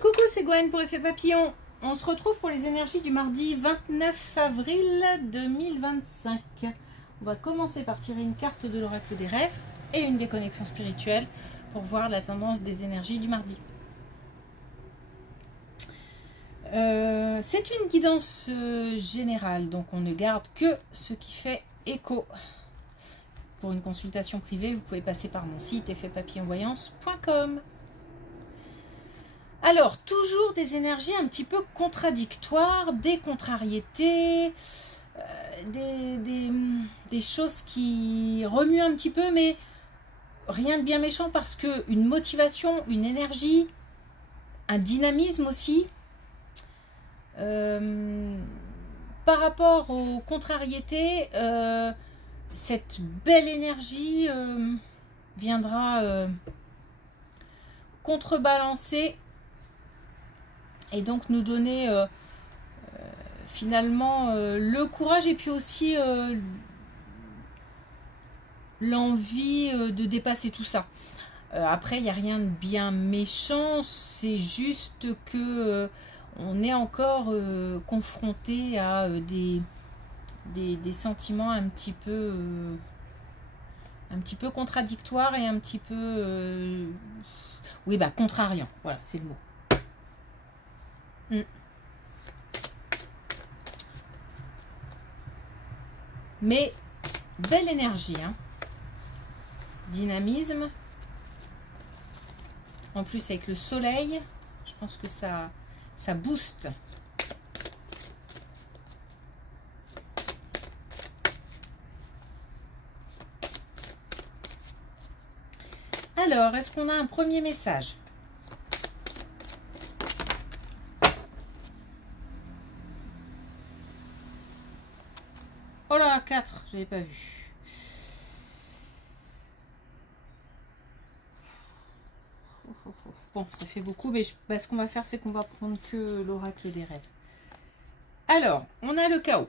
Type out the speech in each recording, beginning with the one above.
Coucou, c'est Gwen pour Effet Papillon. On se retrouve pour les énergies du mardi 29 avril 2025. On va commencer par tirer une carte de l'oracle des rêves et une déconnexion spirituelle pour voir la tendance des énergies du mardi. C'est une guidance générale, donc on ne garde que ce qui fait écho. Pour une consultation privée, vous pouvez passer par mon site effetpapillonvoyance.com. Alors, toujours des énergies un petit peu contradictoires, des contrariétés, des choses qui remuent un petit peu, mais rien de bien méchant parce que une motivation, une énergie, un dynamisme aussi. Par rapport aux contrariétés, cette belle énergie viendra contrebalancer et donc nous donner finalement le courage et puis aussi l'envie de dépasser tout ça. Après, il n'y a rien de bien méchant, c'est juste que on est encore confronté à des sentiments un petit peu contradictoires et un petit peu oui, bah contrariant, voilà, c'est le mot. Mais belle énergie, hein. Dynamisme. En plus avec le soleil, je pense que ça booste. Alors, est-ce qu'on a un premier message? Oh là, 4, je l'avais pas vu. Bon, ça fait beaucoup, mais ce qu'on va faire, c'est qu'on va prendre que l'oracle des rêves. Alors, on a le chaos.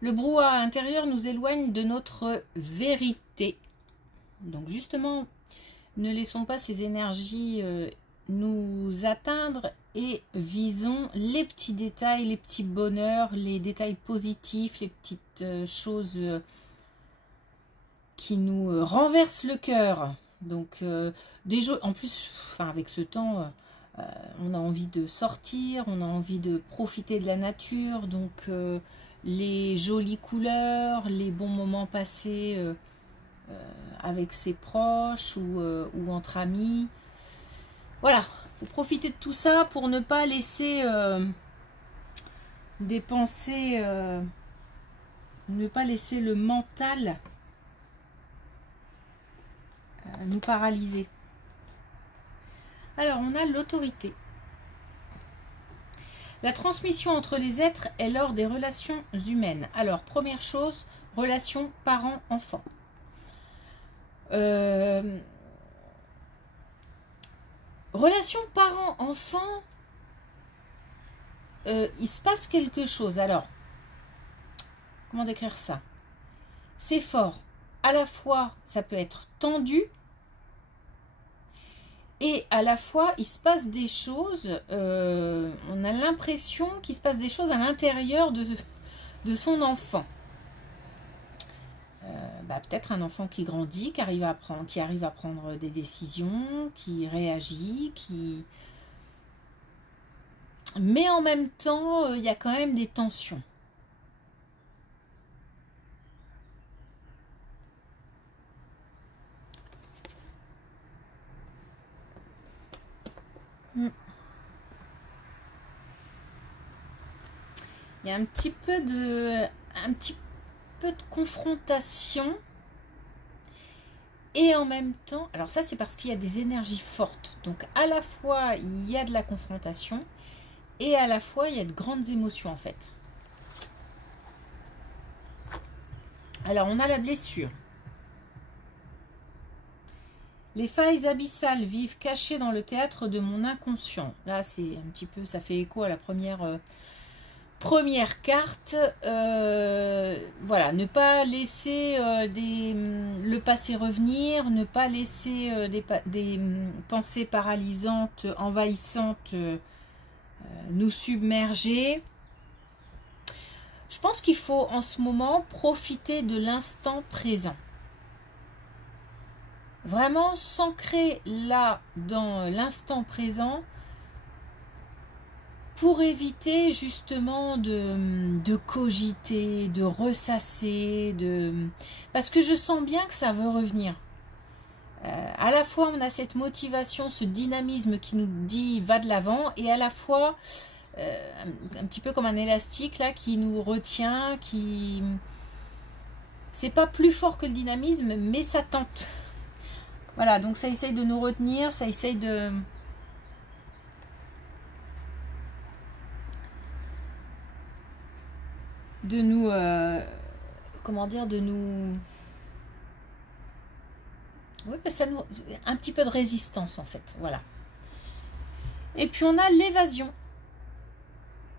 Le brouhaha intérieur nous éloigne de notre vérité. Donc justement, ne laissons pas ces énergies nous atteindre et visons les petits détails, les petits bonheurs, les détails positifs, les petites choses qui nous renversent le cœur. Donc en plus, enfin, avec ce temps, on a envie de sortir, on a envie de profiter de la nature, donc les jolies couleurs, les bons moments passés avec ses proches ou entre amis. Voilà, il faut profiter de tout ça pour ne pas laisser des pensées, ne pas laisser le mental nous paralyser. Alors, on a l'autorité. La transmission entre les êtres est lors des relations humaines. Alors, première chose, relation parent-enfant. Relation parent-enfant, il se passe quelque chose. Alors, comment décrire ça? C'est fort. À la fois, ça peut être tendu, et à la fois, il se passe des choses, on a l'impression qu'il se passe des choses à l'intérieur de son enfant. Peut-être un enfant qui grandit, qui arrive à prendre des décisions, qui réagit, mais en même temps, il y a quand même des tensions. Il y a un petit peu de confrontation et en même temps, alors ça c'est parce qu'il y a des énergies fortes, donc à la fois il y a de la confrontation et à la fois il y a de grandes émotions en fait. Alors on a la blessure. Les failles abyssales vivent cachées dans le théâtre de mon inconscient. Là c'est un petit peu, ça fait écho à la première Première carte, voilà, ne pas laisser le passé revenir, ne pas laisser des pensées paralysantes, envahissantes nous submerger. Je pense qu'il faut en ce moment profiter de l'instant présent. Vraiment s'ancrer là dans l'instant présent pour éviter justement de cogiter, de ressasser, parce que je sens bien que ça veut revenir. À la fois on a cette motivation, ce dynamisme qui nous dit va de l'avant, et à la fois un petit peu comme un élastique là qui nous retient, c'est pas plus fort que le dynamisme, mais ça tente. Voilà, donc ça essaye de nous retenir, ça essaye de nous, comment dire, de nous... Oui, ça nous... un petit peu de résistance en fait, voilà. Et puis on a l'évasion.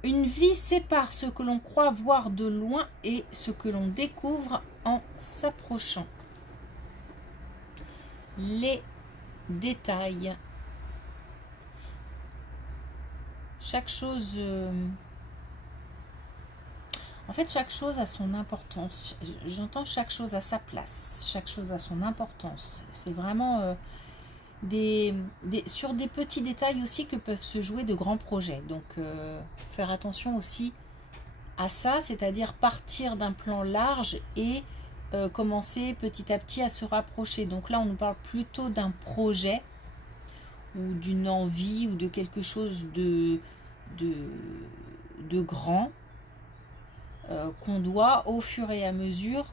Une vie sépare ce que l'on croit voir de loin et ce que l'on découvre en s'approchant. Les détails. Chaque chose... En fait, chaque chose a son importance. J'entends chaque chose à sa place. Chaque chose a son importance. C'est vraiment sur des petits détails aussi que peuvent se jouer de grands projets. Donc, faire attention aussi à ça, c'est-à-dire partir d'un plan large et commencer petit à petit à se rapprocher. Donc là, on nous parle plutôt d'un projet ou d'une envie ou de quelque chose de grand. Qu'on doit au fur et à mesure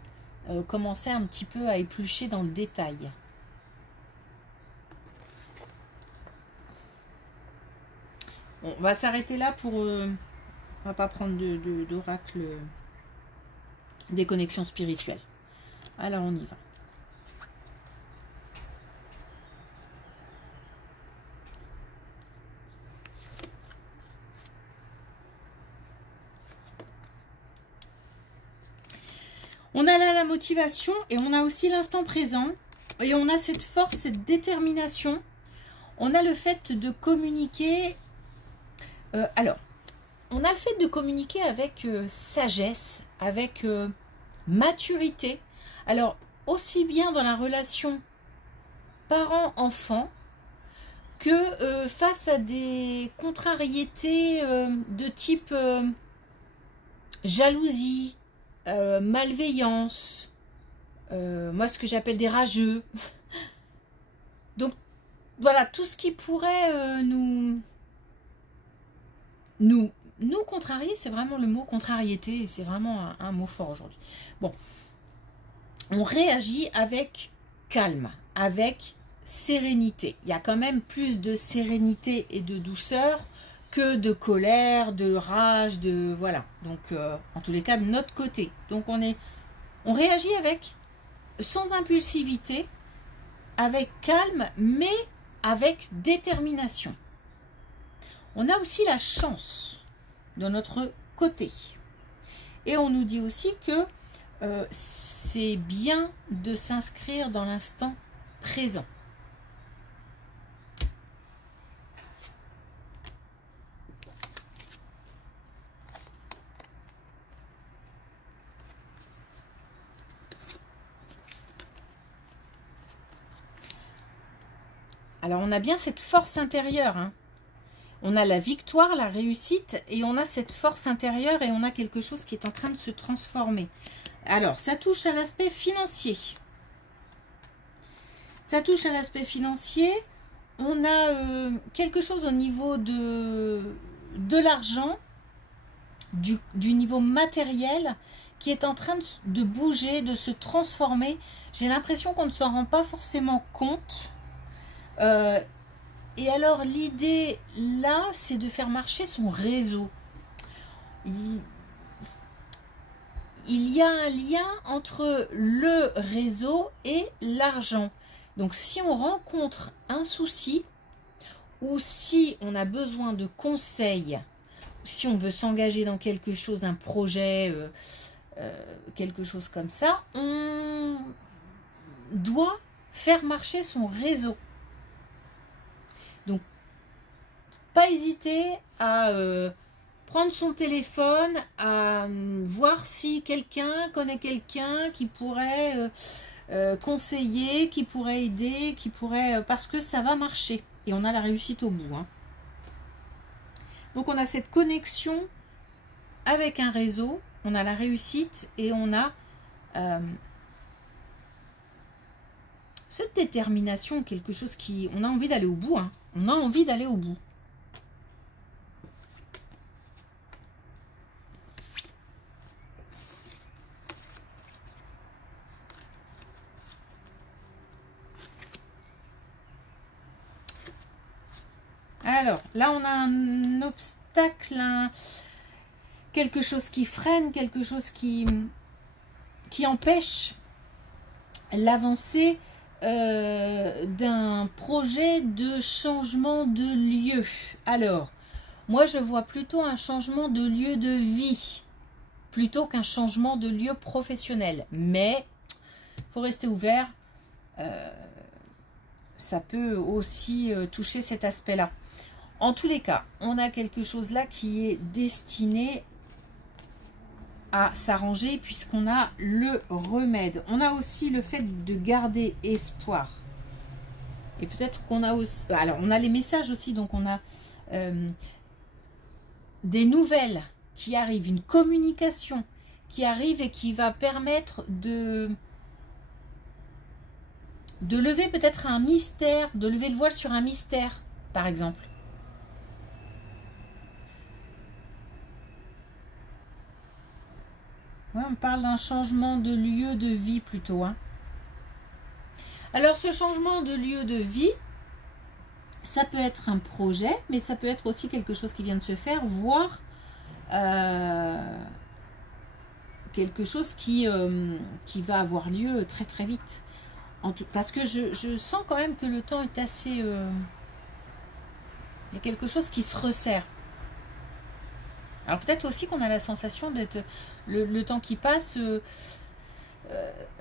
commencer un petit peu à éplucher dans le détail. Bon, on va s'arrêter là pour... on va pas prendre d'oracle des connexions spirituelles. Alors on y va. On a là la motivation et on a aussi l'instant présent. Et on a cette force, cette détermination. On a le fait de communiquer. Alors, on a le fait de communiquer avec sagesse, avec maturité. Alors, aussi bien dans la relation parent-enfant que face à des contrariétés de type jalousie, malveillance, moi ce que j'appelle des rageux. Donc voilà, tout ce qui pourrait nous contrarier, c'est vraiment le mot contrariété, c'est vraiment un mot fort aujourd'hui. Bon, on réagit avec calme, avec sérénité. Il y a quand même plus de sérénité et de douceur que de colère, de rage, de voilà. Donc en tous les cas de notre côté. Donc on réagit avec sans impulsivité, avec calme, mais avec détermination. On a aussi la chance de notre côté. Et on nous dit aussi que c'est bien de s'inscrire dans l'instant présent. Alors on a bien cette force intérieure, hein. On a la victoire, la réussite, et on a cette force intérieure et on a quelque chose qui est en train de se transformer. Alors, ça touche à l'aspect financier. Ça touche à l'aspect financier. On a quelque chose au niveau de l'argent, du niveau matériel, qui est en train de bouger, de se transformer. J'ai l'impression qu'on ne s'en rend pas forcément compte. Et alors l'idée là, c'est de faire marcher son réseau. Il y a un lien entre le réseau et l'argent. Donc si on rencontre un souci ou si on a besoin de conseils si on veut s'engager dans quelque chose, un projet, quelque chose comme ça, on doit faire marcher son réseau. Donc, pas hésiter à prendre son téléphone, à voir si quelqu'un connaît quelqu'un qui pourrait conseiller, qui pourrait aider, qui pourrait... parce que ça va marcher. Et on a la réussite au bout. Hein. Donc, on a cette connexion avec un réseau, on a la réussite et on a cette détermination, quelque chose qui... On a envie d'aller au bout. Hein. On a envie d'aller au bout. Alors, là, on a un obstacle, quelque chose qui freine, quelque chose qui empêche l'avancée d'un projet de changement de lieu. Alors, moi, je vois plutôt un changement de lieu de vie, plutôt qu'un changement de lieu professionnel. Mais, il faut rester ouvert. Ça peut aussi toucher cet aspect-là. En tous les cas, on a quelque chose là qui est destiné à s'arranger puisqu'on a le remède. On a aussi le fait de garder espoir. Et peut-être qu'on a aussi... Alors, on a les messages aussi, donc on a des nouvelles qui arrivent, une communication qui arrive et qui va permettre de lever peut-être un mystère, de lever le voile sur un mystère, par exemple. Ouais, on parle d'un changement de lieu de vie plutôt. Hein. Alors, ce changement de lieu de vie, ça peut être un projet, mais ça peut être aussi quelque chose qui vient de se faire, voire quelque chose qui va avoir lieu très très vite. Parce que je sens quand même que le temps est assez... il y a quelque chose qui se resserre. Alors peut-être aussi qu'on a la sensation d'être... Le temps qui passe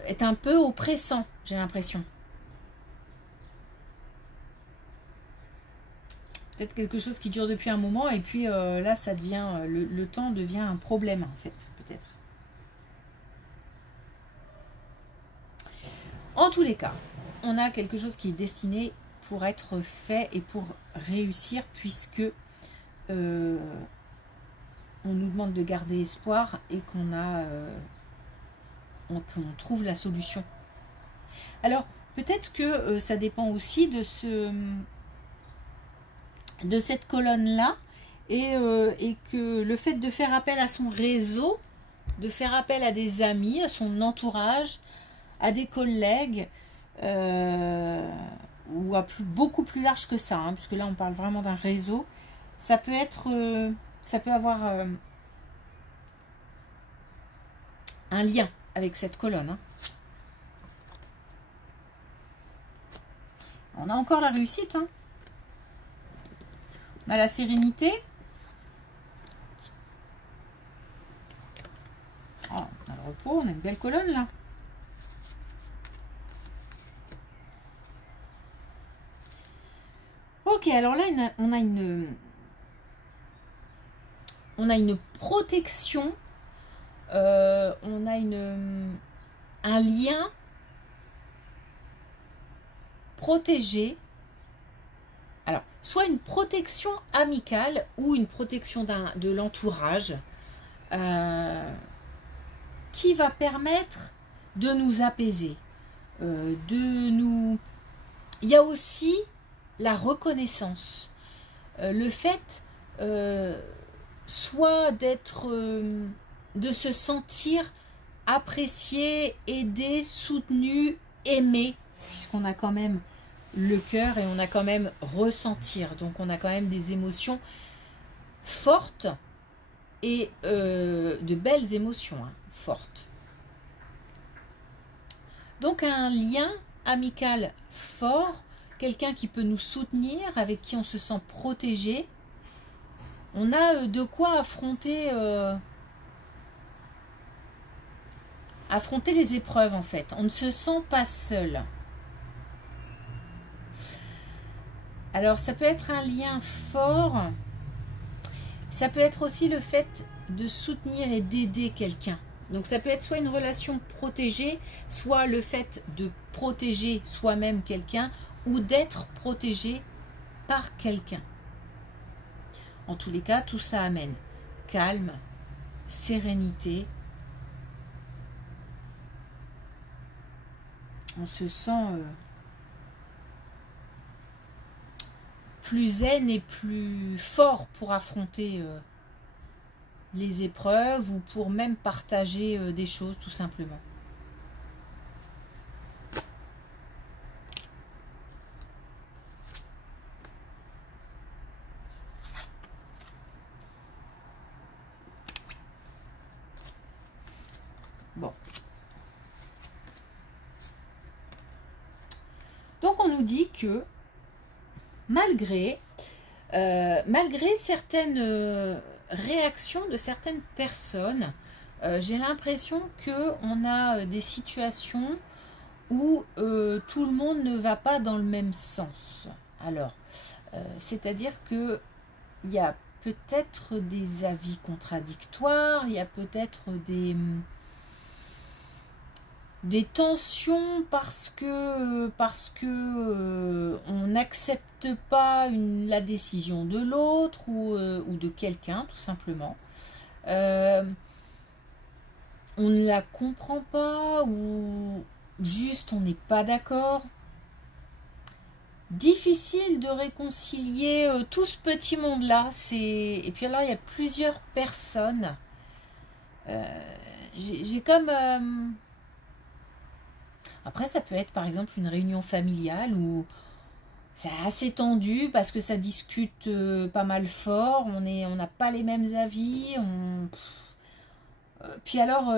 est un peu oppressant, j'ai l'impression. Peut-être quelque chose qui dure depuis un moment et puis là, ça devient... le temps devient un problème, en fait, peut-être. En tous les cas, on a quelque chose qui est destiné pour être fait et pour réussir puisque... on nous demande de garder espoir et qu'on trouve la solution. Alors, peut-être que ça dépend aussi de cette colonne-là et que le fait de faire appel à son réseau, de faire appel à des amis, à son entourage, à des collègues, ou à beaucoup plus large que ça, hein, puisque là, on parle vraiment d'un réseau, ça peut être... ça peut avoir un lien avec cette colonne. Hein. On a encore la réussite. Hein. On a la sérénité. Oh, on a le repos, on a une belle colonne là. Ok, alors là, on a une protection, on a un lien protégé. Alors, soit une protection amicale ou une protection de l'entourage qui va permettre de nous apaiser, Il y a aussi la reconnaissance, le fait... soit de se sentir apprécié, aidé, soutenu, aimé, puisqu'on a quand même le cœur et on a quand même ressentir. Donc on a quand même des émotions fortes et de belles émotions, hein, fortes. Donc un lien amical fort, quelqu'un qui peut nous soutenir, avec qui on se sent protégé, On a de quoi affronter les épreuves en fait. On ne se sent pas seul. Alors ça peut être un lien fort. Ça peut être aussi le fait de soutenir et d'aider quelqu'un. Donc ça peut être soit une relation protégée, soit le fait de protéger soi-même quelqu'un ou d'être protégé par quelqu'un. En tous les cas, tout ça amène calme, sérénité. On se sent plus zen et plus fort pour affronter les épreuves ou pour même partager des choses tout simplement. Bon. Donc on nous dit que malgré certaines réactions de certaines personnes, j'ai l'impression qu'on a des situations où tout le monde ne va pas dans le même sens. Alors, c'est-à-dire que il y a peut-être des avis contradictoires, il y a peut-être des tensions parce que on n'accepte pas la décision de l'autre ou de quelqu'un tout simplement. On ne la comprend pas ou juste on n'est pas d'accord. Difficile de réconcilier tout ce petit monde là. Et puis alors il y a plusieurs personnes. J'ai comme après, ça peut être par exemple une réunion familiale où c'est assez tendu parce que ça discute pas mal fort, on n'a pas les mêmes avis. Puis alors,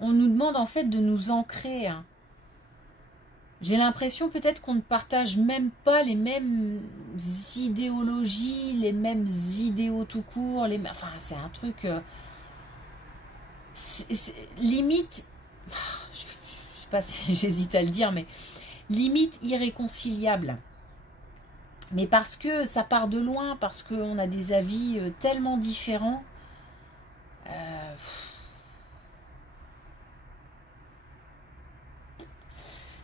on nous demande en fait de nous ancrer. Hein. J'ai l'impression peut-être qu'on ne partage même pas les mêmes idéologies, les mêmes idéaux tout court. Enfin, c'est un truc... limite, je sais pas si j'hésite à le dire, mais limite irréconciliable. Mais parce que ça part de loin, parce qu'on a des avis tellement différents.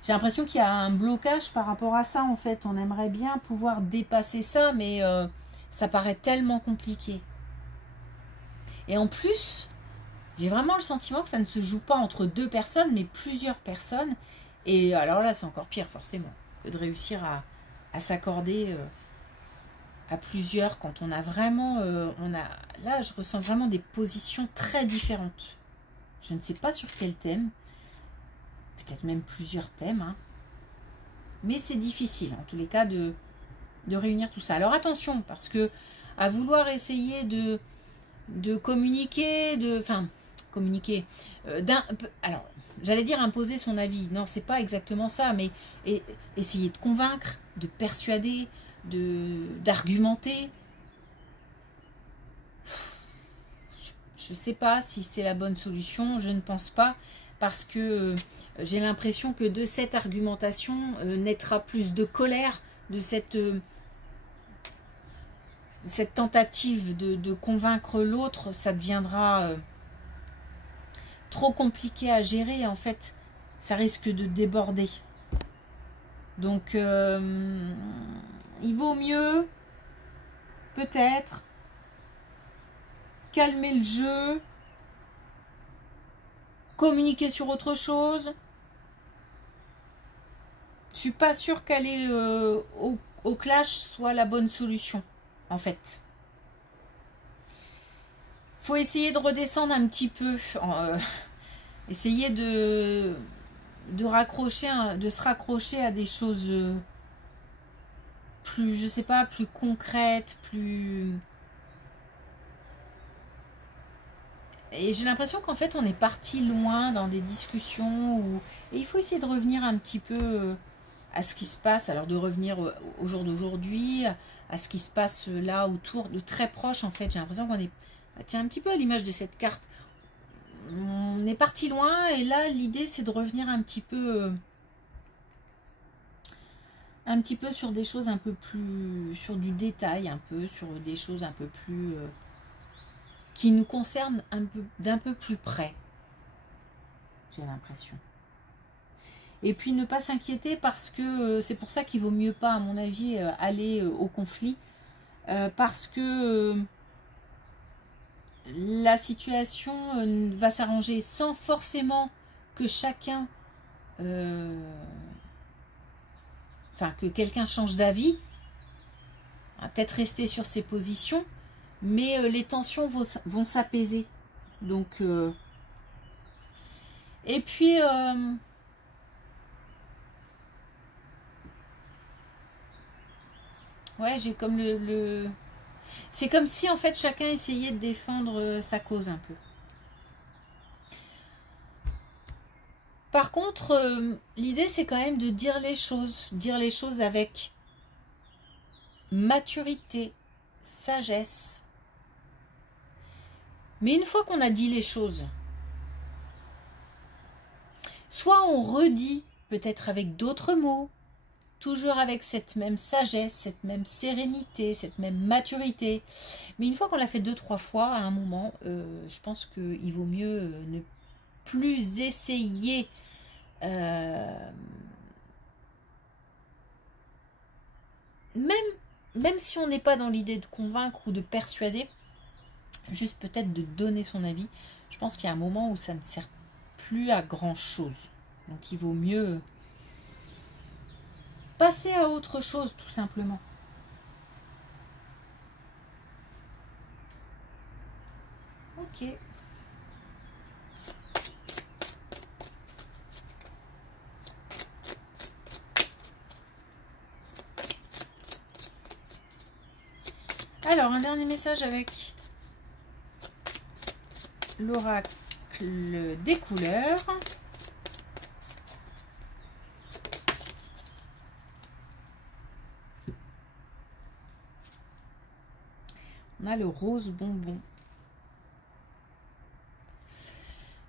J'ai l'impression qu'il y a un blocage par rapport à ça en fait. On aimerait bien pouvoir dépasser ça, mais ça paraît tellement compliqué. Et en plus... j'ai vraiment le sentiment que ça ne se joue pas entre deux personnes, mais plusieurs personnes. Et alors là, c'est encore pire, forcément, que de réussir à s'accorder à plusieurs quand on a vraiment... là, je ressens vraiment des positions très différentes. Je ne sais pas sur quel thème. Peut-être même plusieurs thèmes. Hein. Mais c'est difficile, en tous les cas, de réunir tout ça. Alors attention, parce que à vouloir essayer de communiquer, communiquer. Alors, j'allais dire imposer son avis. Non, c'est pas exactement ça, mais essayer de convaincre, de persuader, d'argumenter. Je sais pas si c'est la bonne solution, je ne pense pas, parce que j'ai l'impression que de cette argumentation naîtra plus de colère, de cette tentative de convaincre l'autre, ça deviendra... trop compliqué à gérer, en fait, ça risque de déborder. Donc, il vaut mieux, peut-être, calmer le jeu, communiquer sur autre chose. Je suis pas sûre qu'aller au clash soit la bonne solution, en fait. Faut essayer de redescendre un petit peu, essayer de se raccrocher à des choses plus, je sais pas, plus concrètes, plus... Et j'ai l'impression qu'en fait on est parti loin dans des discussions et il faut essayer de revenir un petit peu à ce qui se passe, alors de revenir au jour d'aujourd'hui, à ce qui se passe là autour, de très proche en fait. J'ai l'impression qu'on est, tiens, un petit peu à l'image de cette carte. On est parti loin et là l'idée c'est de revenir un petit peu sur des choses un peu plus, sur du détail, un peu sur des choses un peu plus qui nous concernent d'un peu plus près, j'ai l'impression. Et puis ne pas s'inquiéter parce que c'est pour ça qu'il vaut mieux pas, à mon avis, aller au conflit, parce que la situation va s'arranger sans forcément que chacun, que quelqu'un change d'avis, peut-être rester sur ses positions, mais les tensions vont s'apaiser. Donc, et puis, ouais, j'ai comme c'est comme si en fait chacun essayait de défendre sa cause un peu. Par contre, l'idée c'est quand même de dire les choses avec maturité, sagesse. Mais une fois qu'on a dit les choses, soit on redit peut-être avec d'autres mots, toujours avec cette même sagesse, cette même sérénité, cette même maturité. Mais une fois qu'on l'a fait 2-3 fois, à un moment, je pense qu'il vaut mieux ne plus essayer même si on n'est pas dans l'idée de convaincre ou de persuader, juste peut-être de donner son avis. Je pense qu'il y a un moment où ça ne sert plus à grand chose. Donc il vaut mieux passer à autre chose, tout simplement. Ok. Alors, un dernier message avec l'oracle des couleurs. On a le rose bonbon.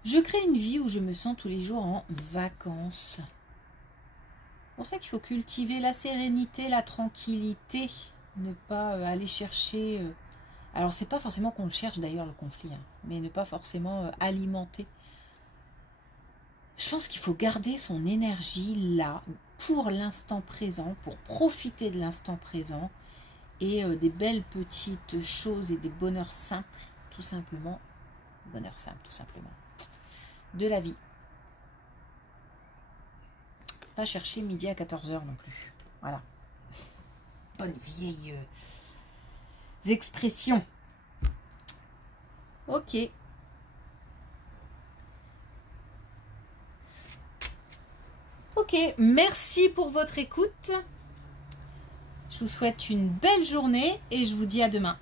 Je crée une vie où je me sens tous les jours en vacances. C'est pour ça qu'il faut cultiver la sérénité, la tranquillité. Ne pas aller chercher... alors, c'est pas forcément qu'on le cherche d'ailleurs, le conflit, hein, mais ne pas forcément alimenter. Je pense qu'il faut garder son énergie là, pour l'instant présent, pour profiter de l'instant présent, et des belles petites choses et des bonheurs simples, tout simplement. Bonheur simple, tout simplement. De la vie. Pas chercher midi à 14h non plus. Voilà. Bonne vieille expressions. Ok. Ok, merci pour votre écoute. Je vous souhaite une belle journée et je vous dis à demain.